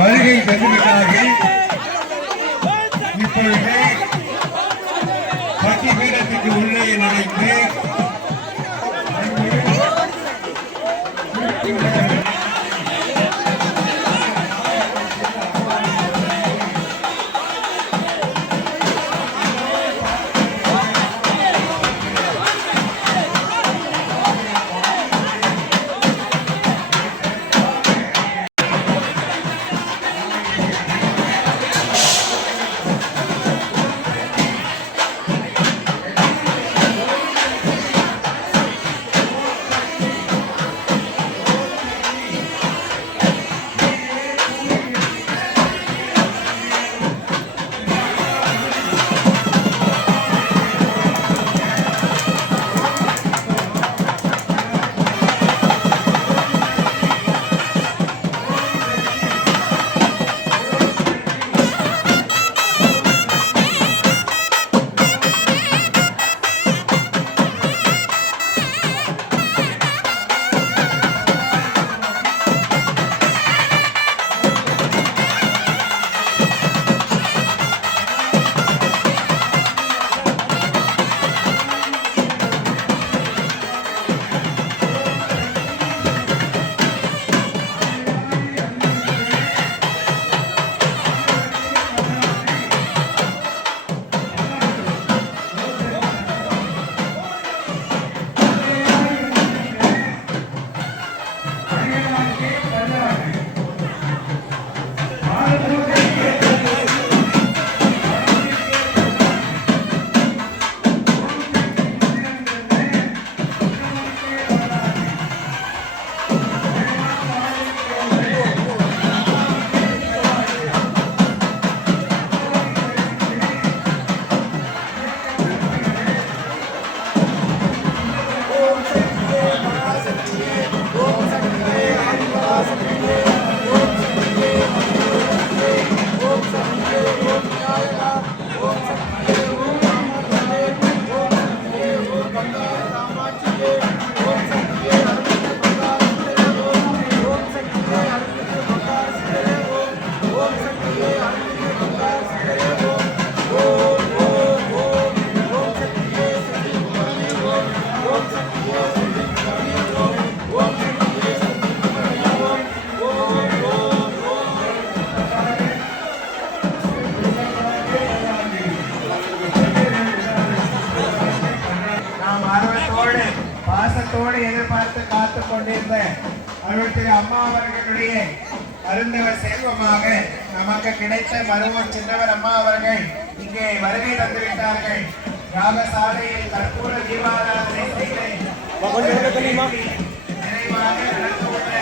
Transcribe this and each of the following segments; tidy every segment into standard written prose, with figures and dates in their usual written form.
வருகை தந்துவிட்டார்கள். இப்பொழுது பட்டி பீடத்துக்கு உள்ளே நுழைந்து பாசத்தோடு எதிர்பார்த்து காத்துக் கொண்டிருந்த அருள் திரு அம்மா அவர்களுடைய அருந்தவர் செல்வமாக நமக்கு கிடைத்த மருவூர் சின்னவர் அம்மா அவர்கள் இங்கே வருகை தந்துவிட்டார்கள். யாகசாலையில் கற்பூர தீபாராதனை செய்து நிறைவாக நடந்துள்ள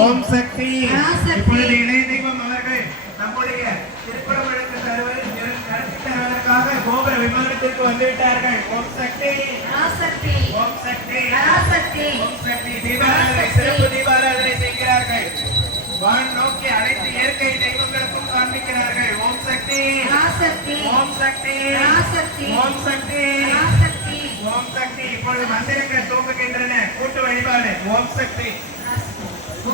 ஓம் சக்தி. இப்பொழுது இளைய தெய்வம் அவர்கள் நம்முடைய திருப்பரங்குன்றத்து தருவதற்காக கோபுர விமானத்திற்கு வந்துவிட்டார்கள். ஓம் சக்தி, ஓம் சக்தி, ஓம் சக்தி. தீபாராதனை, சிறப்பு தீபாராதனை செய்கிறார்கள். வான் நோக்கி அனைத்து இயற்கை தெய்வங்களுக்கும் காண்பிக்கிறார்கள். ஓம் சக்தி, ஓம் சக்தி, ஓம் சக்தி, ஓம் சக்தி. இப்பொழுது மந்திரங்கள் தூங்குகின்றன. கூட்டு வழிபாடு. ஓம் சக்தி,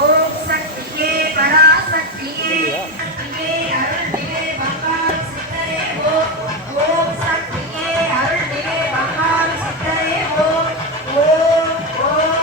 ஓம் சக்தியே பராசக்தியே சக்தியே அருள்மிகு பங்காரு சித்தரே ஓம் சக்தியே அருள்மிகு பங்காரு சித்தரே ஓம் ஓம்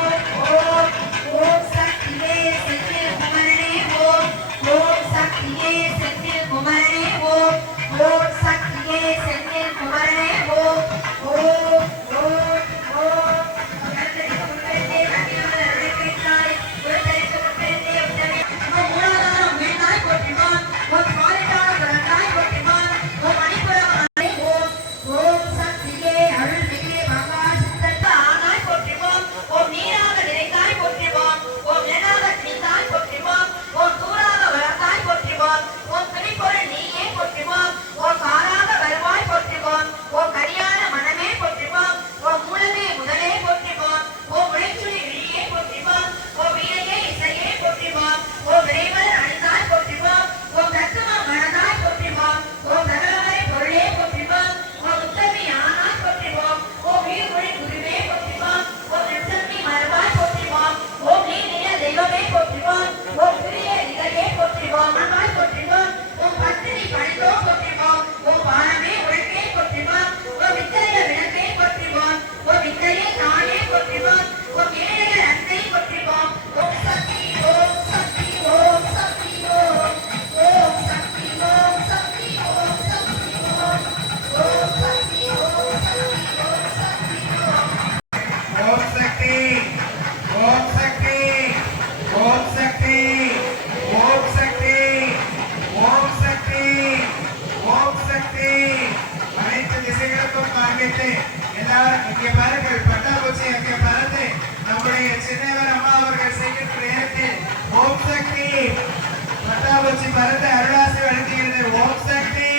பட்டாம்பூச்சி பறந்து அருளாசி வழங்குகிறது. ஓம் சக்தி,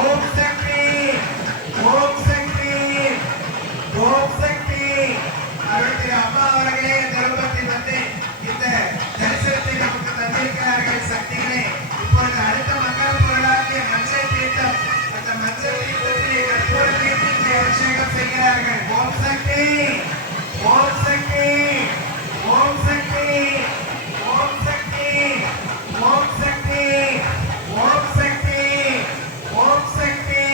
ஓம் சக்தி, ஓம் சக்தி, ஓம் சக்தி. அருள் திரு அம்மா அவர்களே இந்த ரூபத்தில் வந்து இந்த தரிசனத்தை நமக்கு தந்திருக்கிறார்கள். சக்திகளே, இப்பொழுது அடுத்த மங்கள பொருளாகிய மஞ்சள் தீர்த்தம், அந்த மஞ்சள் தீர்த்தத்திலே கற்பூர தீர்த்தத்தை அபிஷேகம் செய்கிறார்கள். ஓம் சக்தி, ஓம் சக்தி, ஓம் சக்தி, ஓம் சக்தி, ஓம் சக்தி, ஓம் சக்தி, ஓம் சக்தி.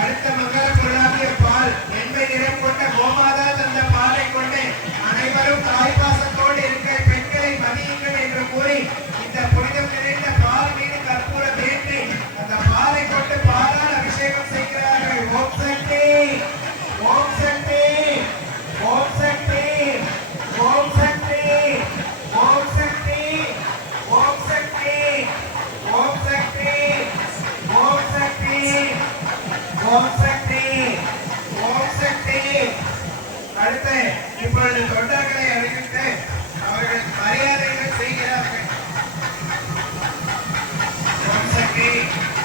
அடுத்த மங்கள பொருளாகிய பால், எண்மை நிறம் கொண்ட கோமாதா தந்த பாலை கொண்டு அனைவரும் தாய்ப்பாசத்தோடு இருக்க பெண்களை மதியுங்கள் என்று கூறி இந்த புனிதம் நிறைந்த பால் மீது கற்பூரம் ஏற்றி அந்த பாலை கொண்டு பாலால் அபிஷேகம் செய்கிறார்கள். ஓம் சக்தி, ஓம் சக்தி, ஓம் சக்தி, ஓம் சக்தி, ஓம் சக்தி, ஓம் சக்தி, ஓம் சக்தி, ஓம் சக்தி, ஓம் சக்தி, ஓம் சக்தி. அடுத்து இப்பொழுது தொண்டர்களை அறிவித்து அவர்கள் மரியாதைகள் செய்கிறார்கள். ஓம் சக்தி.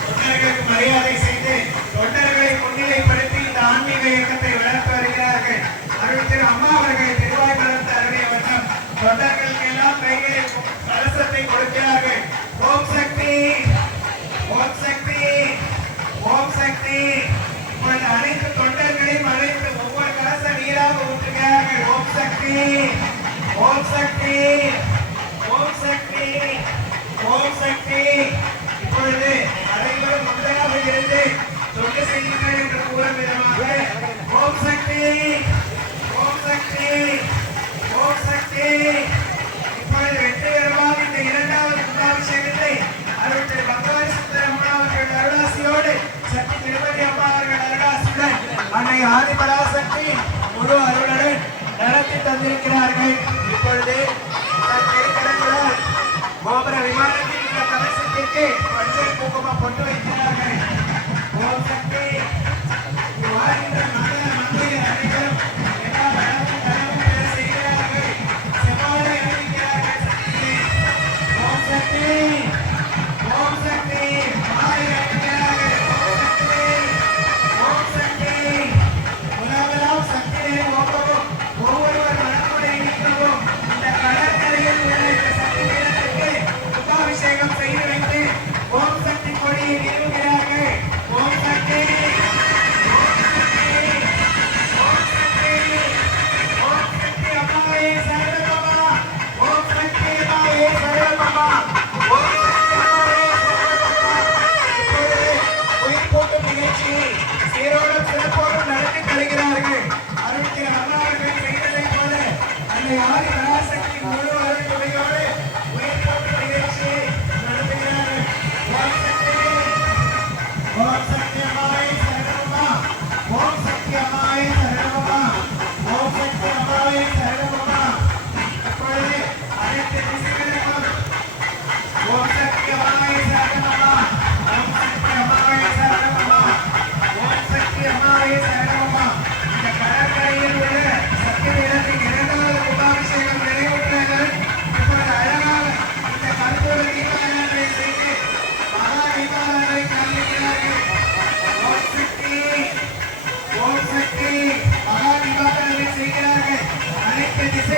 தொண்டர்களுக்கு மரியாதை செய்து தொண்டர்களை முன்னிலைப்படுத்தி இந்த ஆன்மீக இயக்கத்தை வளர்த்து வருகிறார்கள். அருள் திரு அம்மா அவர்கள் திருவாய் வளர்த்து அருளிய வண்ணம் தொண்டர்களுக்கு எல்லாம் கைகளில் கலசத்தை கொடுக்கிறார்கள். ஓம் சக்தி, ஓம் சக்தி, ஓம் சக்தி. இப்பொழுது அனைத்து தொண்டர்களையும் அழைத்து ஒவ்வொரு கலச நீராக ஊற்றுகிறார்கள். ஓம் சக்தி, ஓம் சக்தி, ஓம் சக்தி, ஓம் சக்தி. இப்பொழுது அனைவரும் ஒன்றாக இருந்து தொண்டு செய்யுங்கள் என்று கூறும் விதமாக ஓம் சக்தி, ஓம் சக்தி, ஓம் சக்தி. இப்பொழுது வெற்றிகரமாக இந்த இரண்டாவது கும்பாபிஷேகத்தை அருள் திரு பகவான் சுந்தரம்மா அவர்கள் அருளாசியோடு சக்தி திருமதி அம்மா அவர்கள் அருளாசியுடன் அன்னை ஆதிபராசக்தி முழு அருளுடன் நடத்தி தந்திருக்கிறார்கள். இப்பொழுது திருக்கரங்களால் கோபுர விமானத்தில் இந்த கலசத்திற்கு பச்சை குங்குமம் கொண்டு வைக்கிறார்கள். ஓம் சக்தி. வாழ்கின்ற மங்கையர் அனைவரும் எல்லா வளமும் தரமும் பெற செய்கிறார்கள். செவ்வாழை அணிவிக்கிறார்கள். சக்தியே. ஓம் சக்தி, ஓம் சக்தி. மாலை அணிவிக்கிறார்கள். ஓம் சக்தி, ஓம் சக்தி. உலகெல்லாம் சக்தியை ஓம்பவும் ஒவ்வொருவர் மனமுறை நிற்கவும் இந்த கடற்கரையில் உள்ள இந்த சக்தி பீடத்திற்கு உபாபிஷேகம் செய்து வைத்து ஓம் சக்தி கொடியை நிறுவுகிறார்கள். ஓம் சக்தி, ஓம் சக்தி, ஓம் சக்தி, ஓம் சக்தி அம்மாவே சரணமம்மா, ஓம் சக்தி அம்மாவே சரணமம்மா, ஓம் சக்தி அம்மாவே சரணமம்மா. இப்பொழுது உயிர் கூட்டும் நிகழ்ச்சியை சீரோடும் சிறப்போடும் நடத்தி தருகிறார்கள். அருள் திரு அம்மா அவர்கள் செய்ததைப் போல அன்னை ஆதி பராசக்தி முழு அருள் துணையோடு உயிர் கூட்டும் நிகழ்ச்சியை நடத்துகிறார்கள். ஓம் சக்தி, ஓம் சக்தி அம்மாவே சரணமம்மா, ஓம் சக்தி அம்மாவே சரணமம்மா, ஓம் சக்தி அம்மாவே சரணமம்மா. இப்பொழுது அனைத்து திசைகளிலும் ஓம் சக்தி அம்மாவே சரணமம்மா, ஓம் சக்தி அம்மாவே சரணமம்மா, ஓம் சக்தி அம்மாவே சரணமம்மா. இந்த கடற்கரையில் உள்ள சக்தி பீடத்தின் இரண்டாவது கும்பாபிஷேகம் நிறைவுற்றது. இப்பொழுது அழகாக இந்த கற்பூர தீபாராதனை செய்து மகா தீபாராதனை காண்பிக்கிறார்கள். ஓம் சக்தி, ஓம் சக்தி. மகா தீபாராதனை செய்கிறார்கள். அனைத்து திசை